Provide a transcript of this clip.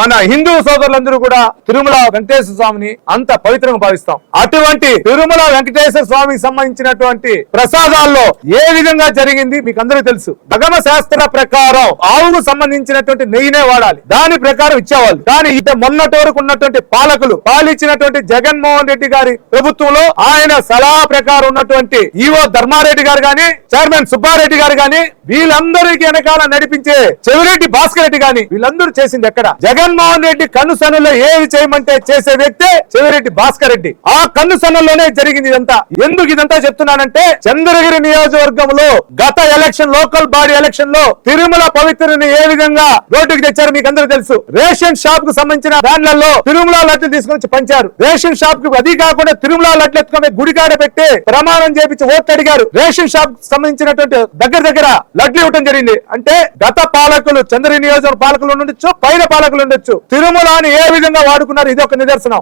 మన హిందూ సోదరులందరూ కూడా తిరుమల వెంకటేశ్వర స్వామిని అంత పవిత్రంగా భావిస్తాం. అటువంటి తిరుమల వెంకటేశ్వర స్వామికి సంబంధించినటువంటి ప్రసాదాల్లో ఏ విధంగా జరిగింది మీకు అందరికీ తెలుసు. భగవ శాస్త్ర ప్రకారం ఆవుకు సంబంధించినటువంటి నెయ్యినే వాడాలి, దాని ప్రకారం ఇచ్చేవాళ్ళు. కానీ మొన్నటి వరకు ఉన్నటువంటి పాలకులు పాలించినటువంటి జగన్మోహన్ రెడ్డి గారి ప్రభుత్వంలో ఆయన సలహా ప్రకారం ఉన్నటువంటి ఈవో ధర్మారెడ్డి గారు గాని, చైర్మన్ సుబ్బారెడ్డి గారు గాని, వీళ్ళందరికీ వెనకాల నడిపించే చెవిరెడ్డి భాస్కర్ రెడ్డి గాని, వీళ్ళందరూ చేసింది ఎక్కడ? జగన్మోహన్ రెడ్డి కన్నుసన్నులో ఏది చేయమంటే చేసే వ్యక్తే చెవిరెడ్డి భాస్కర్ రెడ్డి. ఆ కన్నుసన్నులోనే జరిగింది ఇదంతా. ఎందుకు ఇదంతా చెప్తున్నానంటే, చంద్రగిరి నియోజకవర్గంలో గత ఎలక్షన్, లోకల్ బాడీ ఎలక్షన్ లో తిరుమల పవిత్రని ఏ విధంగా రోడ్డుకి తెచ్చారు మీకు అందరూ తెలుసు. రేషన్ షాప్ కు సంబంధించిన బ్యాన్లలో తిరుమల లడ్లు తీసుకొని పంచారు. రేషన్ షాప్ కు అది కాకుండా తిరుమల లడ్లు ఎత్తుకొని గుడికాడ పెట్టి ప్రమాణం చేపించి ఓట్లు అడిగారు. రేషన్ షాప్ సంబంధించినటువంటి దగ్గర లడ్లు ఇవ్వడం జరిగింది. అంటే గత పాలకులు, చంద్రగిరి నియోజకవర్గ పాలకులు ఉండొచ్చు, పైన పాలకులు ఉండొచ్చు, తిరుమలని ఏ విధంగా వాడుకున్నారు ఇది ఒక నిదర్శనం.